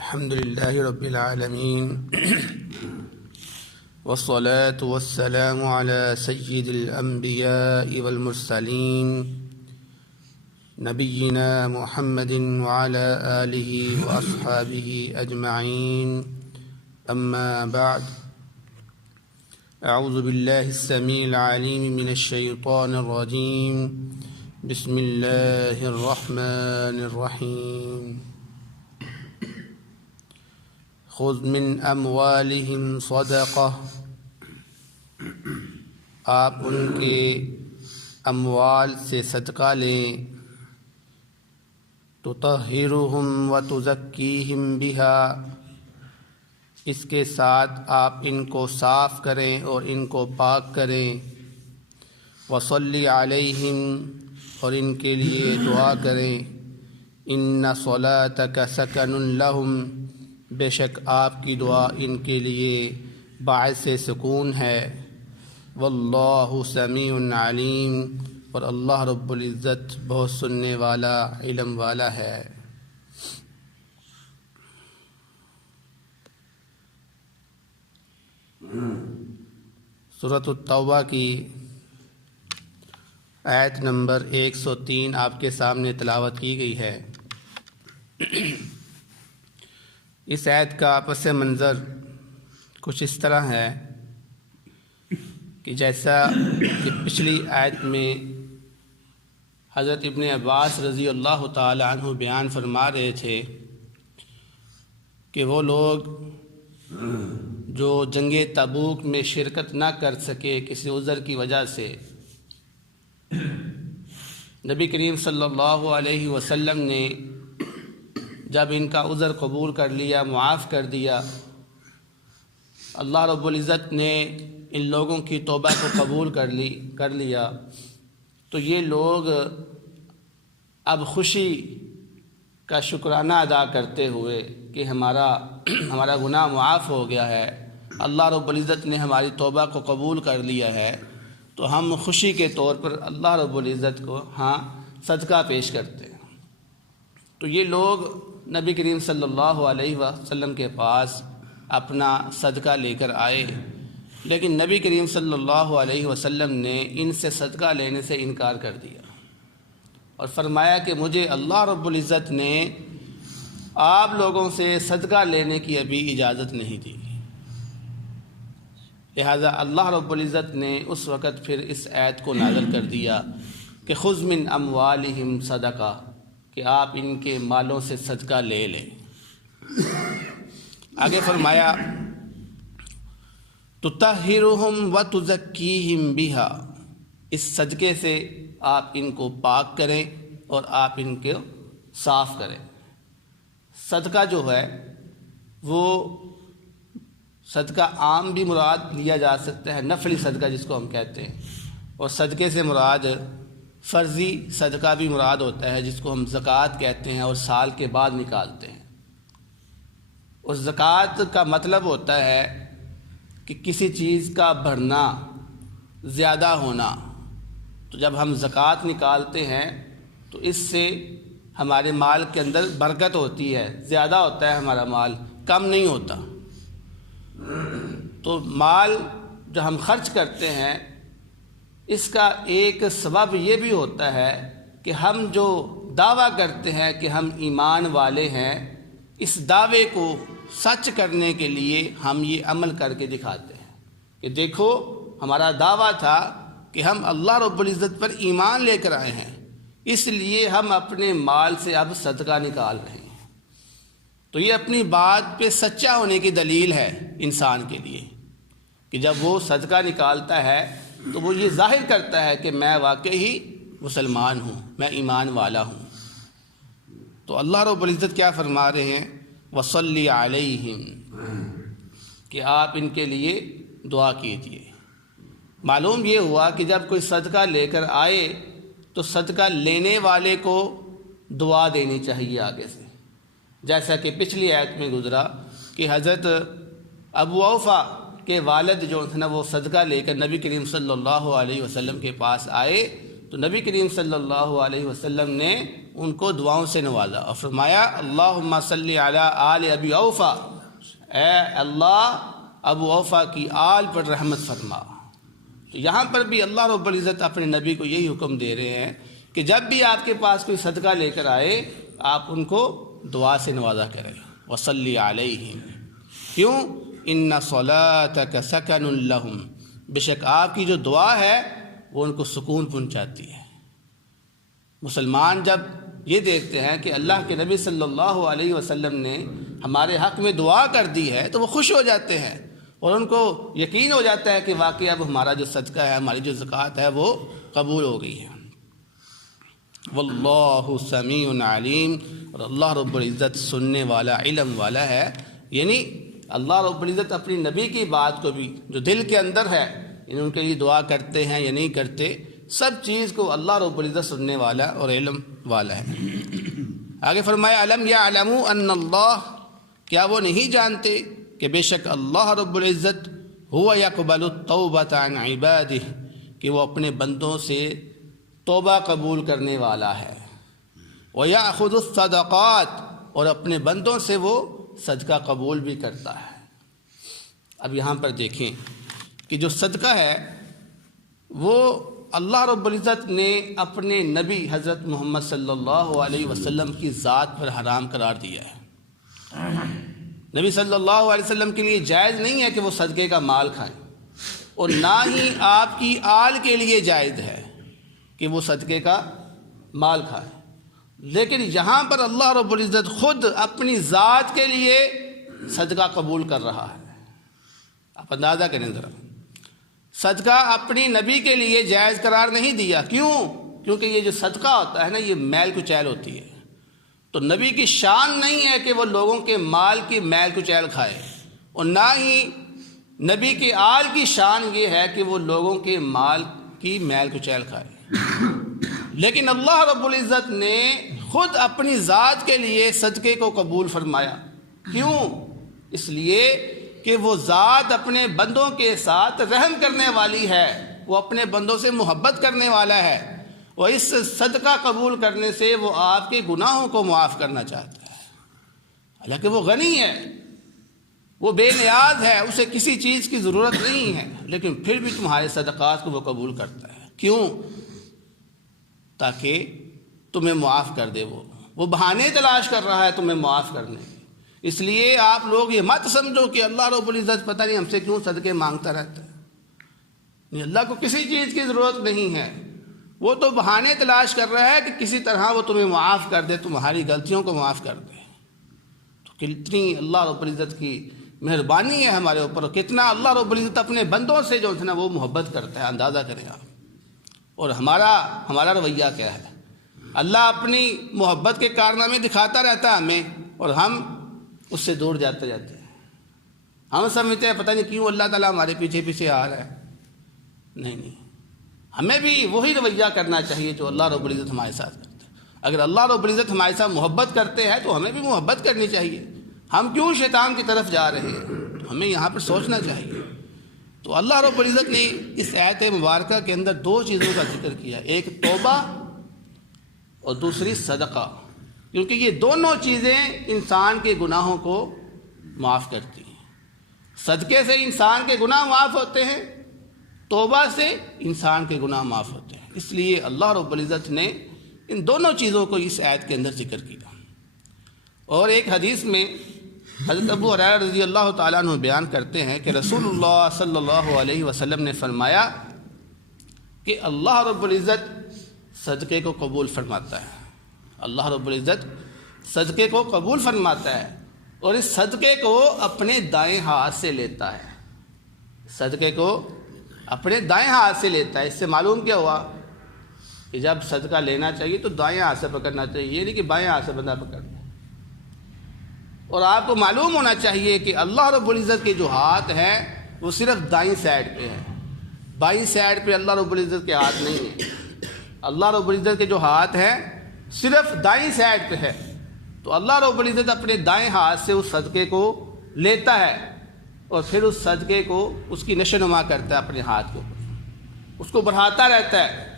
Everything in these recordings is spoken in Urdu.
الحمد لله رب العالمين والصلاة والسلام على سيد الأنبياء والمرسلين نبينا محمد وعلى آله وأصحابه أجمعين أما بعد أعوذ بالله السميع العليم من الشيطان الرجيم بسم الله الرحمن الرحيم خذ من اموالہم صدقہ، آپ ان کے اموال سے صدقہ لیں، تطہرہم وتزکیہم بہا، اس کے ساتھ آپ ان کو صاف کریں اور ان کو پاک کریں، وصلی علیہم، اور ان کے لیے دعا کریں، ان صلاتک سکن لہم، بے شک آپ کی دعا ان کے لیے باعث سکون ہے، واللہ سمیع علیم، اور اللہ رب العزت بہت سننے والا علم والا ہے۔ سورۃ التوبہ کی آیت نمبر 103 آپ کے سامنے تلاوت کی گئی ہے۔ اس آیت کا پس منظر کچھ اس طرح ہے کہ جیسا کہ پچھلی آیت میں حضرت ابن عباس رضی اللہ تعالی عنہ بیان فرما رہے تھے کہ وہ لوگ جو جنگ تبوک میں شرکت نہ کر سکے کسی عذر کی وجہ سے، نبی کریم صلی اللہ علیہ وسلم نے جب ان کا عذر قبول کر لیا، معاف کر دیا، اللہ رب العزت نے ان لوگوں کی توبہ کو قبول کر لیا، تو یہ لوگ اب خوشی کا شکرانہ ادا کرتے ہوئے کہ ہمارا گناہ معاف ہو گیا ہے، اللہ رب العزت نے ہماری توبہ کو قبول کر لیا ہے، تو ہم خوشی کے طور پر اللہ رب العزت کو صدقہ پیش کرتے ہیں۔ تو یہ لوگ نبی کریم صلی اللہ علیہ وسلم کے پاس اپنا صدقہ لے کر آئے، لیکن نبی کریم صلی اللہ علیہ وسلم نے ان سے صدقہ لینے سے انکار کر دیا اور فرمایا کہ مجھے اللہ رب العزت نے آپ لوگوں سے صدقہ لینے کی ابھی اجازت نہیں دی، لہذا اللہ رب العزت نے اس وقت پھر اس آیت کو نازل کر دیا کہ خذ من اموالہم صدقہ، کہ آپ ان کے مالوں سے صدقہ لے لیں۔ آگے فرمایا تطہرہم وتزکیہم بہا، اس صدقے سے آپ ان کو پاک کریں اور آپ ان کو صاف کریں۔ صدقہ جو ہے وہ صدقہ عام بھی مراد لیا جا سکتا ہے، نفلی صدقہ جس کو ہم کہتے ہیں، اور صدقے سے مراد فرضی صدقہ بھی مراد ہوتا ہے جس کو ہم زکوٰۃ کہتے ہیں اور سال کے بعد نکالتے ہیں۔ اور زکوٰۃ کا مطلب ہوتا ہے کہ کسی چیز کا بڑھنا، زیادہ ہونا، تو جب ہم زکوٰۃ نکالتے ہیں تو اس سے ہمارے مال کے اندر برکت ہوتی ہے، زیادہ ہوتا ہے ہمارا مال، کم نہیں ہوتا۔ تو مال جو ہم خرچ کرتے ہیں اس کا ایک سبب یہ بھی ہوتا ہے کہ ہم جو دعویٰ کرتے ہیں کہ ہم ایمان والے ہیں، اس دعوے کو سچ کرنے کے لیے ہم یہ عمل کر کے دکھاتے ہیں کہ دیکھو ہمارا دعویٰ تھا کہ ہم اللہ رب العزت پر ایمان لے کر آئے ہیں، اس لیے ہم اپنے مال سے اب صدقہ نکال رہے ہیں۔ تو یہ اپنی بات پہ سچا ہونے کی دلیل ہے انسان کے لیے کہ جب وہ صدقہ نکالتا ہے تو وہ یہ ظاہر کرتا ہے کہ میں واقعی مسلمان ہوں، میں ایمان والا ہوں۔ تو اللہ رب العزت کیا فرما رہے ہیں؟ وصلی علیہم، کہ آپ ان کے لیے دعا کیجیے۔ معلوم یہ ہوا کہ جب کوئی صدقہ لے کر آئے تو صدقہ لینے والے کو دعا دینی چاہیے آگے سے، جیسا کہ پچھلی آیت میں گزرا کہ حضرت ابو اوفا کے والد جو تھے نا، وہ صدقہ لے کر نبی کریم صلی اللہ علیہ وسلم کے پاس آئے، تو نبی کریم صلی اللہ علیہ وسلم نے ان کو دعاؤں سے نوازا اور فرمایا اللہم صلی علی آل ابی اوفا، اے اللہ ابو اوفا کی آل پر رحمت فرما۔ تو یہاں پر بھی اللہ رب العزت اپنے نبی کو یہی حکم دے رہے ہیں کہ جب بھی آپ کے پاس کوئی صدقہ لے کر آئے آپ ان کو دعا سے نوازا کریں، وصلی علیہم، کیوں؟ ان صلاتک سکن لہم، بے شک آپ کی جو دعا ہے وہ ان کو سکون پہنچاتی ہے۔ مسلمان جب یہ دیکھتے ہیں کہ اللہ کے نبی صلی اللہ علیہ وسلم نے ہمارے حق میں دعا کر دی ہے تو وہ خوش ہو جاتے ہیں اور ان کو یقین ہو جاتا ہے کہ واقعی اب ہمارا جو صدقہ ہے، ہماری جو زکوٰۃ ہے وہ قبول ہو گئی ہے۔ واللہ سمیع علیم، اور اللہ رب العزت سننے والا، علم والا ہے۔ یعنی اللہ رب العزت اپنی نبی کی بات کو بھی جو دل کے اندر ہے، یعنی ان کے لیے دعا کرتے ہیں یا نہیں کرتے، سب چیز کو اللہ رب العزت سننے والا اور علم والا ہے۔ آگے فرمایا الم یعلموا ان اللہ، کیا وہ نہیں جانتے کہ بے شک اللہ رب العزت هو یقبل التوبۃ عن عبادہ، کہ وہ اپنے بندوں سے توبہ قبول کرنے والا ہے، وَيَأْخُذُ الصَّدَقَاتِ، اور اپنے بندوں سے وہ صدقہ قبول بھی کرتا ہے۔ اب یہاں پر دیکھیں کہ جو صدقہ ہے وہ اللہ رب العزت نے اپنے نبی حضرت محمد صلی اللہ علیہ وسلم کی ذات پر حرام قرار دیا ہے۔ نبی صلی اللہ علیہ وسلم کے لیے جائز نہیں ہے کہ وہ صدقے کا مال کھائیں، اور نہ ہی آپ کی آل کے لیے جائز ہے کہ وہ صدقے کا مال کھائے، لیکن یہاں پر اللہ رب العزت خود اپنی ذات کے لیے صدقہ قبول کر رہا ہے۔ آپ اندازہ کریں ذرا، صدقہ اپنی نبی کے لیے جائز قرار نہیں دیا، کیوں؟ کیونکہ یہ جو صدقہ ہوتا ہے نا، یہ میل کچیل ہوتی ہے، تو نبی کی شان نہیں ہے کہ وہ لوگوں کے مال کی میل کچیل کھائے، اور نہ ہی نبی کی آل کی شان یہ ہے کہ وہ لوگوں کے مال کی میل کچیل کھائے، لیکن اللہ رب العزت نے خود اپنی ذات کے لیے صدقے کو قبول فرمایا۔ کیوں؟ اس لیے کہ وہ ذات اپنے بندوں کے ساتھ رحم کرنے والی ہے، وہ اپنے بندوں سے محبت کرنے والا ہے، اور اس صدقہ قبول کرنے سے وہ آپ کے گناہوں کو معاف کرنا چاہتا ہے۔ حالانکہ وہ غنی ہے، وہ بے نیاز ہے، اسے کسی چیز کی ضرورت نہیں ہے، لیکن پھر بھی تمہارے صدقات کو وہ قبول کرتا ہے۔ کیوں؟ تاکہ تمہیں معاف کر دے۔ وہ بہانے تلاش کر رہا ہے تمہیں معاف کرنے کے۔ اس لیے آپ لوگ یہ مت سمجھو کہ اللہ رب العزت پتہ نہیں ہم سے کیوں صدقے مانگتا رہتا ہے۔ نہیں، اللہ کو کسی چیز کی ضرورت نہیں ہے، وہ تو بہانے تلاش کر رہا ہے کہ کسی طرح وہ تمہیں معاف کر دے، تمہاری غلطیوں کو معاف کر دے۔ تو کتنی اللہ رب العزت کی مہربانی ہے ہمارے اوپر، کتنا اللہ رب العزت اپنے بندوں سے جو ہے نا وہ محبت کرتا ہے، اندازہ کریں آپ۔ اور ہمارا رویہ کیا ہے؟ اللہ اپنی محبت کے کارنامے دکھاتا رہتا ہے ہمیں، اور ہم اس سے دور جاتے ہیں۔ ہم سمجھتے ہیں پتہ نہیں کیوں اللہ تعالیٰ ہمارے پیچھے پیچھے آ رہا ہے۔ نہیں، ہمیں بھی وہی رویہ کرنا چاہیے جو اللہ رب العزت ہمارے ساتھ کرتے ہیں۔ اگر اللہ رب العزت ہمارے ساتھ محبت کرتے ہیں تو ہمیں بھی محبت کرنی چاہیے۔ ہم کیوں شیطان کی طرف جا رہے ہیں؟ تو ہمیں یہاں پر سوچنا چاہیے۔ تو اللہ رب العزت نے اس آیت مبارکہ کے اندر دو چیزوں کا ذکر کیا، ایک توبہ اور دوسری صدقہ، کیونکہ یہ دونوں چیزیں انسان کے گناہوں کو معاف کرتی ہیں۔ صدقے سے انسان کے گناہ معاف ہوتے ہیں، توبہ سے انسان کے گناہ معاف ہوتے ہیں۔ اس لیے اللہ رب العزت نے ان دونوں چیزوں کو اس آیت کے اندر ذکر کیا۔ اور ایک حدیث میں حضرت ابو ہریرہ رضی اللہ تعالیٰ عنہ بیان کرتے ہیں کہ رسول اللہ صلی اللہ علیہ وسلم نے فرمایا کہ اللہ رب العزت صدقے کو قبول فرماتا ہے۔ اللہ رب العزت صدقے کو قبول فرماتا ہے اور اس صدقے کو اپنے دائیں ہاتھ سے لیتا ہے۔ صدقے کو اپنے دائیں ہاتھ سے لیتا ہے۔ اس سے معلوم کیا ہوا کہ جب صدقہ لینا چاہیے تو دائیں ہاتھ سے پکڑنا چاہیے، یہ نہیں کہ بائیں ہاتھ سے بندہ پکڑنا۔ اور آپ کو معلوم ہونا چاہیے کہ اللہ رب العزت کے جو ہاتھ ہیں وہ صرف دائیں سائڈ پہ ہیں، بائیں سائڈ پہ اللہ رب العزت کے ہاتھ نہیں ہیں۔ اللہ رب العزت کے جو ہاتھ ہیں صرف دائیں سائڈ پہ ہے، تو اللہ رب العزت اپنے دائیں ہاتھ سے اس صدقے کو لیتا ہے اور پھر اس صدقے کو اس کی نشو نما کرتا ہے اپنے ہاتھ کے اوپر، اس کو بڑھاتا رہتا ہے۔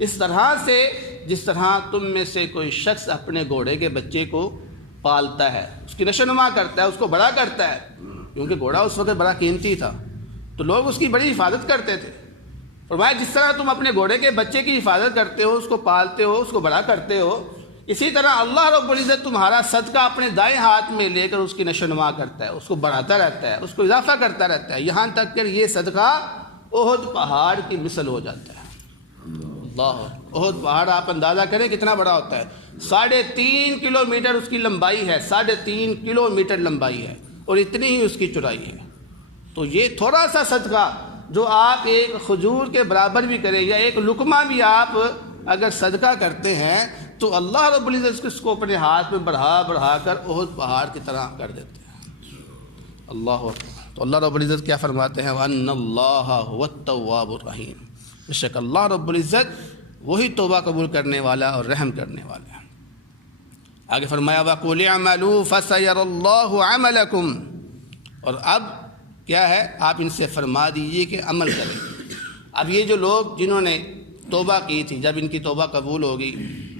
اس طرح سے جس طرح تم میں سے کوئی شخص اپنے گھوڑے کے بچے کو پالتا ہے، اس کی نشو نما کرتا ہے، اس کو بڑا کرتا ہے، کیونکہ گھوڑا اس وقت بڑا قیمتی تھا تو لوگ اس کی بڑی حفاظت کرتے تھے۔ فرمایا جس طرح تم اپنے گھوڑے کے بچے کی حفاظت کرتے ہو، اس کو پالتے ہو، اس کو بڑا کرتے ہو، اسی طرح اللہ رب العزت تمہارا صدقہ اپنے دائیں ہاتھ میں لے کر اس کی نشو نما کرتا ہے، اس کو بڑھاتا رہتا ہے، اس کو اضافہ کرتا رہتا ہے، یہاں تک کہ یہ صدقہ احد پہاڑ کی مثل ہو جاتا ہے۔ اللہ، احد پہاڑ آپ اندازہ کریں کتنا بڑا ہوتا ہے، 3.5 کلومیٹر اس کی لمبائی ہے، 3.5 کلومیٹر لمبائی ہے اور اتنی ہی اس کی چوڑائی ہے۔ تو یہ تھوڑا سا صدقہ جو آپ ایک کھجور کے برابر بھی کریں یا ایک لقمہ بھی آپ اگر صدقہ کرتے ہیں تو اللہ رب العزت اس کو اپنے ہاتھ میں بڑھا کر احد پہاڑ کی طرح کر دیتے ہیں۔ اللہ اکبر۔ تو اللہ رب العزت کیا فرماتے ہیں، وَأَنَّ اللَّهَ هُوَ التَّوَّابُ الرَّحِيمُ، بے شک اللہ رب العزت وہی توبہ قبول کرنے والا اور رحم کرنے والا ہے۔ آگے فرمایا وَقُلِ اعْمَلُوا فَسَيَرَى اللَّهُ عَمَلَكُمْ، اور اب کیا ہے، آپ ان سے فرما دیجئے کہ عمل کریں۔ اب یہ جو لوگ جنہوں نے توبہ کی تھی، جب ان کی توبہ قبول ہوگی،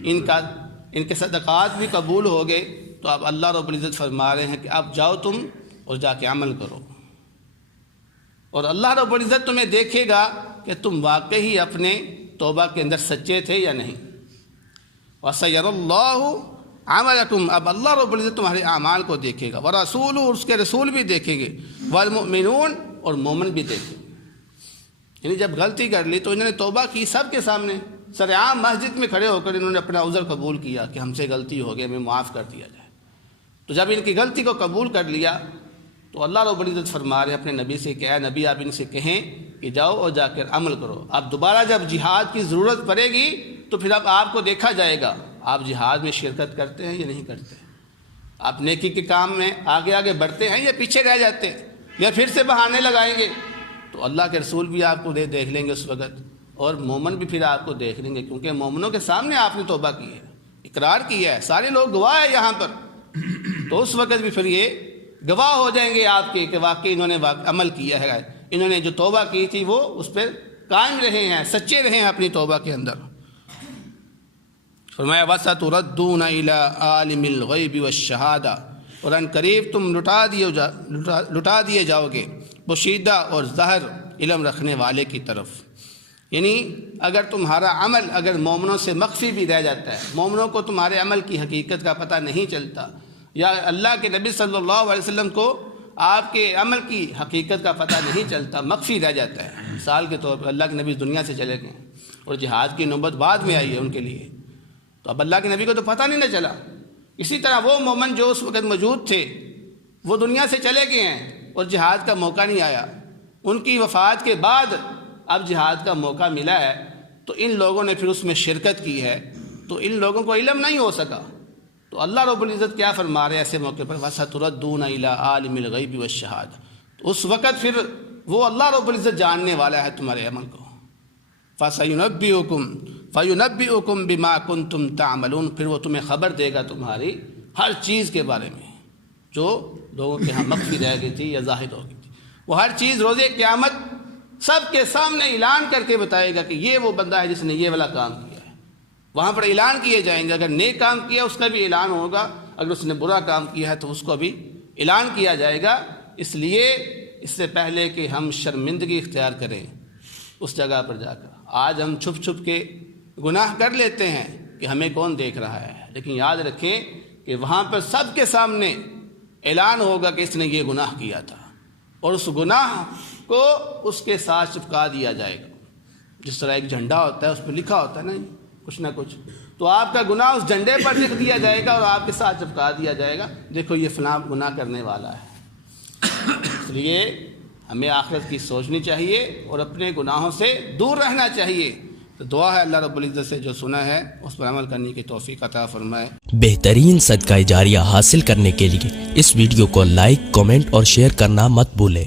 ان کے صدقات بھی قبول ہو گئے، تو اب اللہ رب العزت فرما رہے ہیں کہ اب جاؤ تم اور جا کے عمل کرو، اور اللہ رب العزت تمہیں دیکھے گا کہ تم واقعی اپنے توبہ کے اندر سچے تھے یا نہیں۔ وَسَيَرَى اللَّهُ عَمَلَكُمْ، اب اللہ رب العزت تمہارے اعمال کو دیکھے گا، وَرَسُولُهُ، اور اس کے رسول بھی دیکھیں گے، وَالْمُؤْمِنُونَ، اور مومن بھی دیکھیں گے۔ یعنی جب غلطی کر لی تو انہوں نے توبہ کی سب کے سامنے، سرعام مسجد میں کھڑے ہو کر انہوں نے اپنا عذر قبول کیا کہ ہم سے غلطی ہو گئی، ہمیں معاف کر دیا جائے۔ تو جب ان کی غلطی کو قبول کر لیا تو اللہ رب العزت فرما رہے ہیں اپنے نبی سے کہ اے نبی آپ ان سے کہیں کہ جاؤ اور جا کر عمل کرو۔ اب دوبارہ جب جہاد کی ضرورت پڑے گی تو پھر اب آپ کو دیکھا جائے گا آپ جہاد میں شرکت کرتے ہیں یا نہیں کرتے، آپ نیکی کے کام میں آگے آگے بڑھتے ہیں یا پیچھے رہ جاتے ہیں یا پھر سے بہانے لگائیں گے۔ تو اللہ کے رسول بھی آپ کو دیکھ لیں گے اس وقت، اور مومن بھی پھر آپ کو دیکھ لیں گے، کیونکہ مومنوں کے سامنے آپ نے توبہ کی ہے، اقرار کیا ہے، سارے لوگ گواہ ہیں یہاں پر، تو اس وقت بھی پھر یہ گواہ ہو جائیں گے آپ کے کہ واقعی انہوں نے عمل کیا ہے، انہوں نے جو توبہ کی تھی وہ اس پہ قائم رہے ہیں، سچے رہے ہیں اپنی توبہ کے اندر۔ فرمایا وَسَتُرَدُّونَ إِلَىٰ عَالِمِ الْغَيْبِ وَالشَّهَادَةِ، اور ان قریب تم لٹا دیے جاؤ گے پوشیدہ اور ظاہر علم رکھنے والے کی طرف۔ یعنی اگر تمہارا عمل اگر مومنوں سے مخفی بھی رہ جاتا ہے، مومنوں کو تمہارے عمل کی حقیقت کا پتہ نہیں چلتا، یا اللہ کے نبی صلی اللہ علیہ وسلم کو آپ کے عمل کی حقیقت کا پتہ نہیں چلتا، مخفی رہ جاتا ہے، مثال کے طور پر اللہ کے نبی دنیا سے چلے گئے اور جہاد کی نوبت بعد میں آئی ہے ان کے لیے، تو اب اللہ کے نبی کو تو پتہ نہیں نہ چلا۔ اسی طرح وہ مومن جو اس وقت موجود تھے وہ دنیا سے چلے گئے ہیں اور جہاد کا موقع نہیں آیا، ان کی وفات کے بعد اب جہاد کا موقع ملا ہے، تو ان لوگوں نے پھر اس میں شرکت کی ہے، تو ان لوگوں کو علم نہیں ہو سکا۔ تو اللہ رب العزت کیا فرما رہے ہیں ایسے موقع پر، وَسَتُرَدُّونَ إِلَىٰ عَالِمِ الْغَيْبِ وَالشَّهَادَةِ، تو اس وقت پھر وہ اللہ رب العزت جاننے والا ہے تمہارے عمل کو۔ فَيُنَبِّئُكُم بِمَا كُنتُمْ تَعْمَلُونَ، پھر وہ تمہیں خبر دے گا تمہاری ہر چیز کے بارے میں جو لوگوں کے ہاں مخفی رہ گئی تھی یا ظاہر ہو گئی تھی، وہ ہر چیز روز قیامت سب کے سامنے اعلان کر کے بتائے گا کہ یہ وہ بندہ ہے جس نے یہ والا کام کیا ہے۔ وہاں پر اعلان کیے جائیں گے، اگر نیک کام کیا اس کا بھی اعلان ہوگا، اگر اس نے برا کام کیا ہے تو اس کو بھی اعلان کیا جائے گا۔ اس لیے اس سے پہلے کہ ہم شرمندگی اختیار کریں اس جگہ پر جا کر، آج ہم چھپ چھپ کے گناہ کر لیتے ہیں کہ ہمیں کون دیکھ رہا ہے، لیکن یاد رکھیں کہ وہاں پر سب کے سامنے اعلان ہوگا کہ اس نے یہ گناہ کیا تھا، اور اس گناہ کو اس کے ساتھ چپکا دیا جائے گا، جس طرح ایک جھنڈا ہوتا ہے اس پہ لکھا ہوتا ہے نا کچھ نہ کچھ، تو آپ کا گناہ اس جھنڈے پر لکھ دیا جائے گا اور آپ کے ساتھ چپکا دیا جائے گا، دیکھو یہ فلاں گناہ کرنے والا ہے۔ اس لیے ہمیں آخرت کی سوچنی چاہیے اور اپنے گناہوں سے دور رہنا چاہیے۔ تو دعا ہے اللہ رب العزت سے جو سنا ہے اس پر عمل کرنے کی توفیق عطا فرمائے۔ بہترین صدقہ جاریہ حاصل کرنے کے لیے اس ویڈیو کو لائک، کمنٹ اور شیئر کرنا مت بھولیں۔